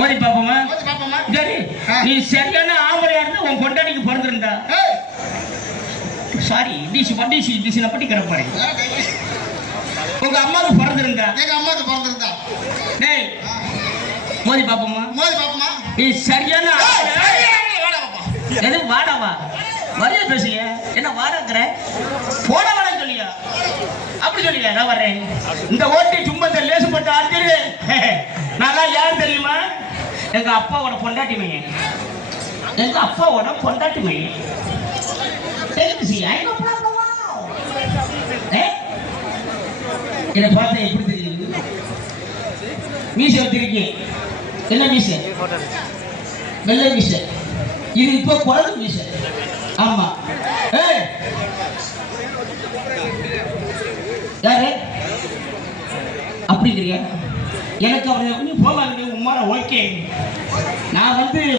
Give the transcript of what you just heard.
மோதி பாப்போமா? சரி. நீ சரியான ஆம்பளையா இருந்தா உன் கொண்டாடிக்கு பிறந்திருந்தா சாரி டிசி டிசி டிசி பட்டி கிடப்பாரு? உங்க அம்மாவுக்கு பிறந்திருந்தா எங்க அம்மாவுக்கு பிறந்திருந்தா டேய். மோதி பாப்போமா? மோதி பாப்போமா? நீ சரியான. எது வாடாவா வரைய பேசுங்க என்ன வாடாக்குற? போட வாடா சொல்லியா? அப்படி சொல்லியா? நான் வர்றேன். இந்த ஓட்டி சும்மா இந்த லேசுப்பட்ட ஆத்திரு நான் யார் தெரியுமா எங்க அப்பாவோட பொண்டாட்டி மையன் எங்க அப்பாவோட பொண்டாட்டி மையன் தெரியுது இதை பார்த்தா எப்படி தெரியுது? மீச வச்சிருக்கேன் என்ன மீச? வெள்ளை மீச. இது இப்போ குழந்தை மீச. ஆமா. யாரு? அப்படிங்கிறியா? எனக்கு அவர் நீ உமார ஓகே. நான் வந்து